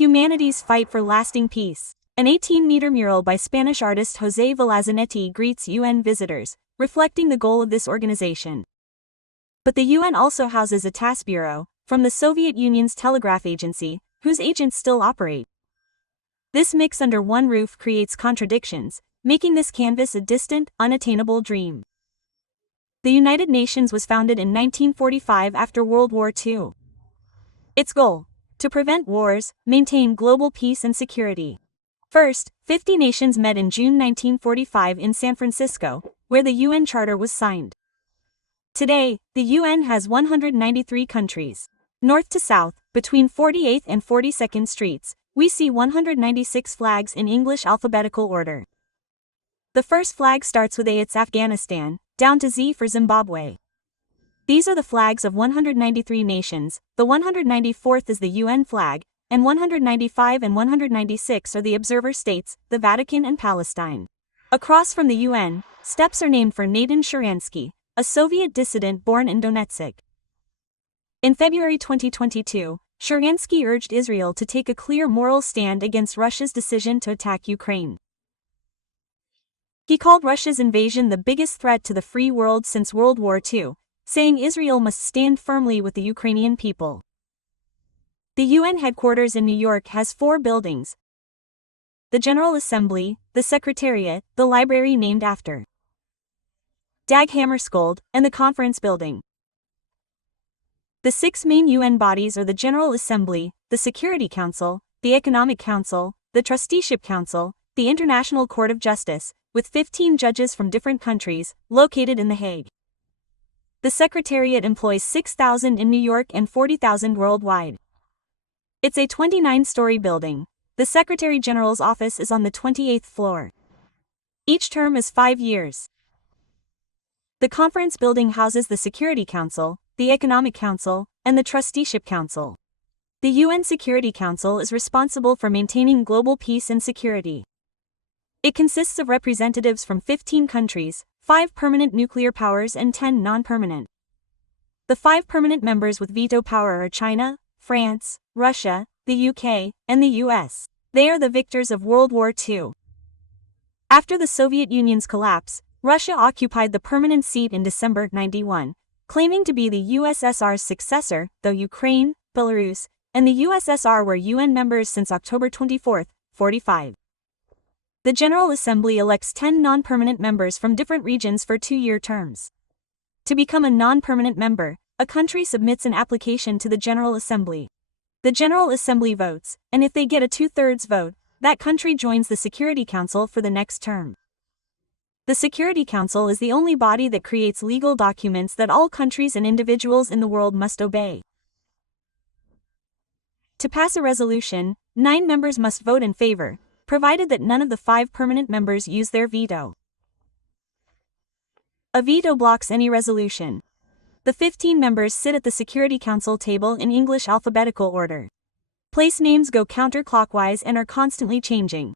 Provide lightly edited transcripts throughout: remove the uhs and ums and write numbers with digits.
Humanity's fight for lasting peace. An 18-meter mural by Spanish artist José Velazanetti greets UN visitors, reflecting the goal of this organization. But the UN also houses a task bureau, from the Soviet Union's telegraph agency, whose agents still operate. This mix under one roof creates contradictions, making this canvas a distant, unattainable dream. The United Nations was founded in 1945 after World War II. Its goal: to prevent wars, maintain global peace and security. First, 50 nations met in June 1945 in San Francisco, where the UN Charter was signed. Today, the UN has 193 countries. North to south, between 48th and 42nd Streets, we see 196 flags in English alphabetical order. The first flag starts with A, it's Afghanistan, down to Z for Zimbabwe. These are the flags of 193 nations, the 194th is the UN flag, and 195 and 196 are the observer states, the Vatican and Palestine. Across from the UN, steps are named for Nadin Sharansky, a Soviet dissident born in Donetsk. In February 2022, Sharansky urged Israel to take a clear moral stand against Russia's decision to attack Ukraine. He called Russia's invasion the biggest threat to the free world since World War II, saying Israel must stand firmly with the Ukrainian people. The UN headquarters in New York has 4 buildings: the General Assembly, the Secretariat, the library named after Dag Hammarskjöld, and the Conference Building. The 6 main UN bodies are the General Assembly, the Security Council, the Economic Council, the Trusteeship Council, the International Court of Justice, with 15 judges from different countries, located in The Hague. The Secretariat employs 6,000 in New York and 40,000 worldwide. It's a 29-story building. The Secretary General's office is on the 28th floor. Each term is 5 years. The Conference Building houses the Security Council, the Economic Council, and the Trusteeship Council. The UN Security Council is responsible for maintaining global peace and security. It consists of representatives from 15 countries, 5 permanent nuclear powers and 10 non-permanent. The 5 permanent members with veto power are China, France, Russia, the UK, and the US. They are the victors of World War II. After the Soviet Union's collapse, Russia occupied the permanent seat in December 1991, claiming to be the USSR's successor, though Ukraine, Belarus, and the USSR were UN members since October 24, 1945. The General Assembly elects 10 non-permanent members from different regions for 2-year terms. To become a non-permanent member, a country submits an application to the General Assembly. The General Assembly votes, and if they get a 2/3 vote, that country joins the Security Council for the next term. The Security Council is the only body that creates legal documents that all countries and individuals in the world must obey. To pass a resolution, 9 members must vote in favor, provided that none of the 5 permanent members use their veto. A veto blocks any resolution. The 15 members sit at the Security Council table in English alphabetical order. Place names go counterclockwise and are constantly changing.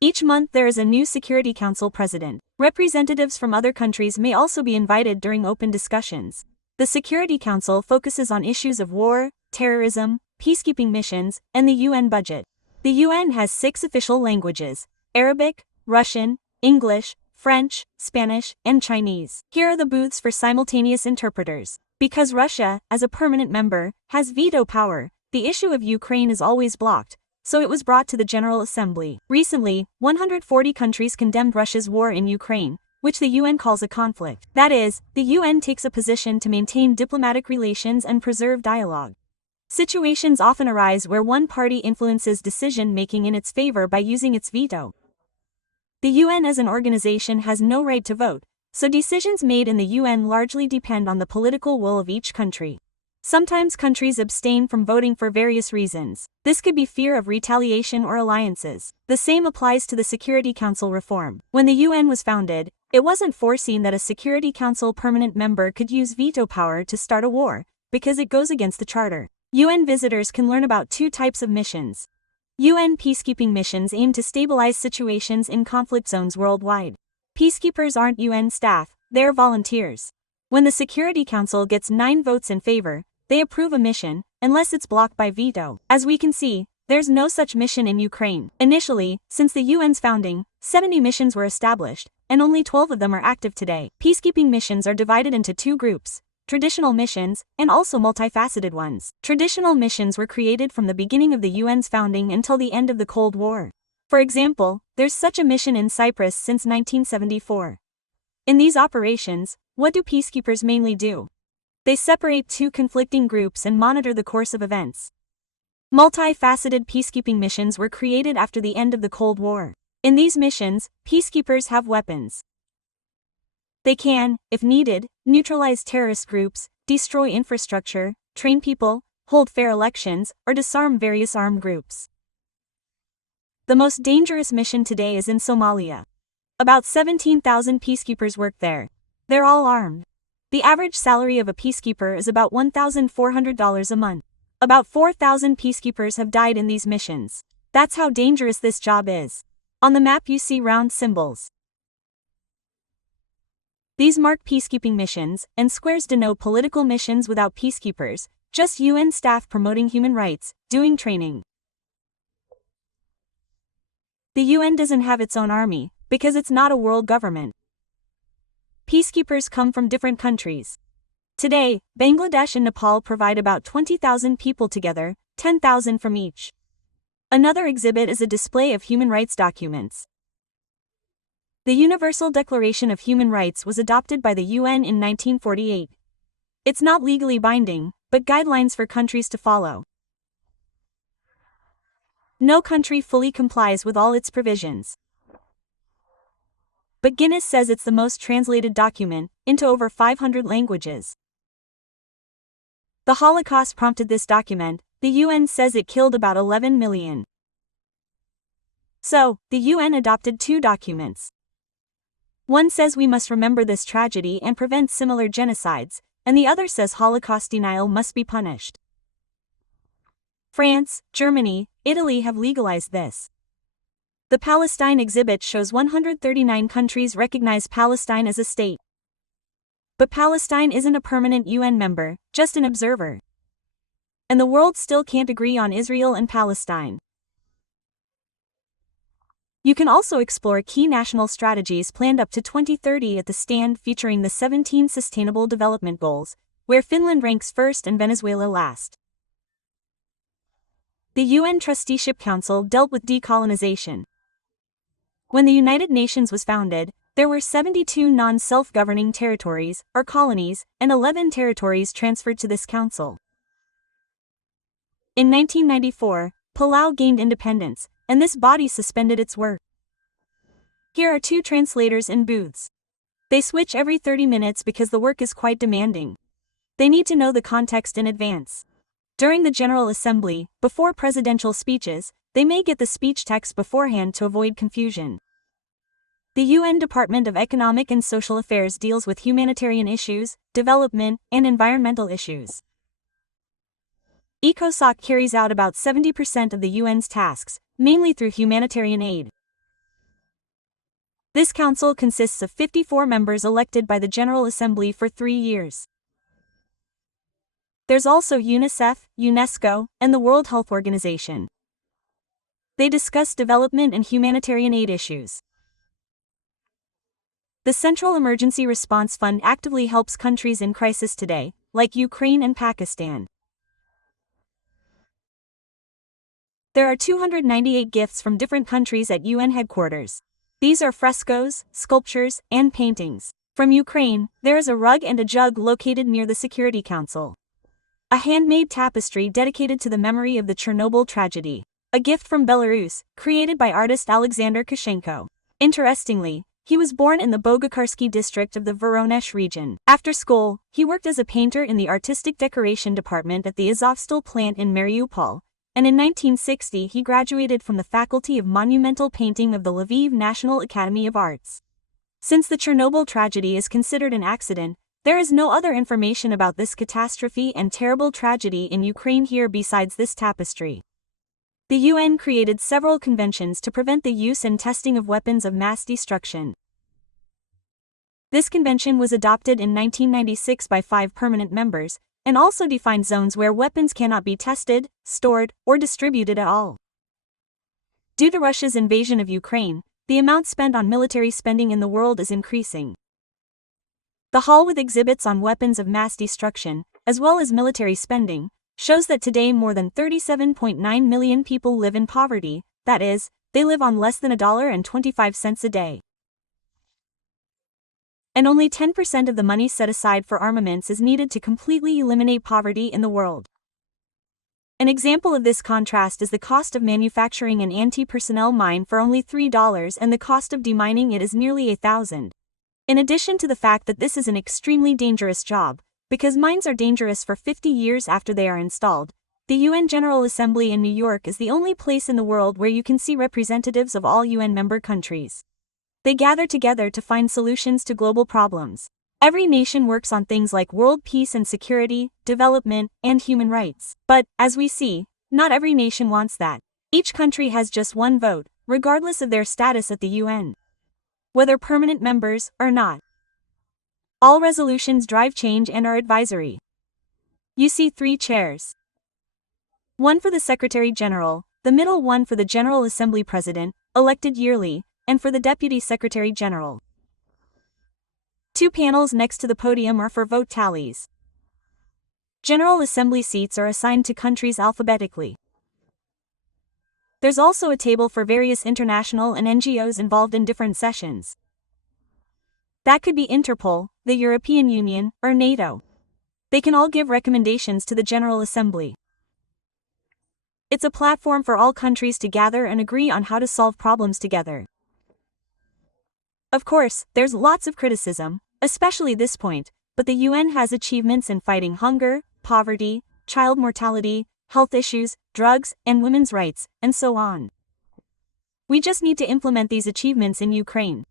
Each month there is a new Security Council president. Representatives from other countries may also be invited during open discussions. The Security Council focuses on issues of war, terrorism, peacekeeping missions, and the UN budget. The UN has 6 official languages: Arabic, Russian, English, French, Spanish, and Chinese. Here are the booths for simultaneous interpreters. Because Russia, as a permanent member, has veto power, the issue of Ukraine is always blocked, so it was brought to the General Assembly. Recently, 140 countries condemned Russia's war in Ukraine, which the UN calls a conflict. That is, the UN takes a position to maintain diplomatic relations and preserve dialogue. Situations often arise where one party influences decision-making in its favor by using its veto. The UN as an organization has no right to vote, so decisions made in the UN largely depend on the political will of each country. Sometimes countries abstain from voting for various reasons. This could be fear of retaliation or alliances. The same applies to the Security Council reform. When the UN was founded, it wasn't foreseen that a Security Council permanent member could use veto power to start a war, because it goes against the Charter. UN visitors can learn about 2 types of missions. UN peacekeeping missions aim to stabilize situations in conflict zones worldwide. Peacekeepers aren't UN staff, they're volunteers. When the Security Council gets 9 votes in favor, they approve a mission, unless it's blocked by veto. As we can see, there's no such mission in Ukraine. Initially, since the UN's founding, 70 missions were established, and only 12 of them are active today. Peacekeeping missions are divided into two groups: traditional missions, and also multifaceted ones. Traditional missions were created from the beginning of the UN's founding until the end of the Cold War. For example, there's such a mission in Cyprus since 1974. In these operations, what do peacekeepers mainly do? They separate two conflicting groups and monitor the course of events. Multifaceted peacekeeping missions were created after the end of the Cold War. In these missions, peacekeepers have weapons. They can, if needed, neutralize terrorist groups, destroy infrastructure, train people, hold fair elections, or disarm various armed groups. The most dangerous mission today is in Somalia. About 17,000 peacekeepers work there. They're all armed. The average salary of a peacekeeper is about $1,400 a month. About 4,000 peacekeepers have died in these missions. That's how dangerous this job is. On the map you see round symbols. These mark peacekeeping missions, and squares denote political missions without peacekeepers, just UN staff promoting human rights, doing training. The UN doesn't have its own army, because it's not a world government. Peacekeepers come from different countries. Today, Bangladesh and Nepal provide about 20,000 people together, 10,000 from each. Another exhibit is a display of human rights documents. The Universal Declaration of Human Rights was adopted by the UN in 1948. It's not legally binding, but guidelines for countries to follow. No country fully complies with all its provisions. But Guinness says it's the most translated document, into over 500 languages. The Holocaust prompted this document. The UN says it killed about 11 million. So, the UN adopted two documents. One says we must remember this tragedy and prevent similar genocides, and the other says Holocaust denial must be punished. France, Germany, Italy have legalized this. The Palestine exhibit shows 139 countries recognize Palestine as a state. But Palestine isn't a permanent UN member, just an observer. And the world still can't agree on Israel and Palestine. You can also explore key national strategies planned up to 2030 at the stand featuring the 17 Sustainable Development Goals, where Finland ranks first and Venezuela last. The UN Trusteeship Council dealt with decolonization. When the United Nations was founded, there were 72 non-self-governing territories, or colonies, and 11 territories transferred to this council. In 1994, Palau gained independence, and this body suspended its work. Here are two translators in booths. They switch every 30 minutes because the work is quite demanding. They need to know the context in advance. During the General Assembly, before presidential speeches, they may get the speech text beforehand to avoid confusion. The UN Department of Economic and Social Affairs deals with humanitarian issues, development, and environmental issues. ECOSOC carries out about 70% of the UN's tasks, mainly through humanitarian aid. This council consists of 54 members elected by the General Assembly for 3 years. There's also UNICEF, UNESCO, and the World Health Organization. They discuss development and humanitarian aid issues. The Central Emergency Response Fund actively helps countries in crisis today, like Ukraine and Pakistan. There are 298 gifts from different countries at UN headquarters. These are frescoes, sculptures, and paintings. From Ukraine, there is a rug and a jug located near the Security Council. A handmade tapestry dedicated to the memory of the Chernobyl tragedy. A gift from Belarus, created by artist Alexander Kushenko. Interestingly, he was born in the Bogokarsky district of the Voronezh region. After school, he worked as a painter in the artistic decoration department at the Azovstal plant in Mariupol, and in 1960 he graduated from the Faculty of Monumental Painting of the Lviv National Academy of Arts. Since the Chernobyl tragedy is considered an accident, there is no other information about this catastrophe and terrible tragedy in Ukraine here besides this tapestry. The UN created several conventions to prevent the use and testing of weapons of mass destruction. This convention was adopted in 1996 by 5 permanent members, and also defined zones where weapons cannot be tested, stored, or distributed at all. Due to Russia's invasion of Ukraine, the amount spent on military spending in the world is increasing. The hall with exhibits on weapons of mass destruction, as well as military spending, shows that today more than 37.9 million people live in poverty, that is, they live on less than $1.25 a day. And only 10% of the money set aside for armaments is needed to completely eliminate poverty in the world. An example of this contrast is the cost of manufacturing an anti-personnel mine for only $3 and the cost of demining it is nearly $1,000. In addition to the fact that this is an extremely dangerous job, because mines are dangerous for 50 years after they are installed, the UN General Assembly in New York is the only place in the world where you can see representatives of all UN member countries. They gather together to find solutions to global problems. Every nation works on things like world peace and security, development, and human rights. But, as we see, not every nation wants that. Each country has just one vote, regardless of their status at the UN. Whether permanent members or not. All resolutions drive change and are advisory. You see 3 chairs. One for the Secretary General, the middle one for the General Assembly President, elected yearly, and for the Deputy Secretary General. 2 panels next to the podium are for vote tallies. General Assembly seats are assigned to countries alphabetically. There's also a table for various international and NGOs involved in different sessions. That could be Interpol, the European Union, or NATO. They can all give recommendations to the General Assembly. It's a platform for all countries to gather and agree on how to solve problems together. Of course, there's lots of criticism, especially this point, but the UN has achievements in fighting hunger, poverty, child mortality, health issues, drugs, and women's rights, and so on. We just need to implement these achievements in Ukraine.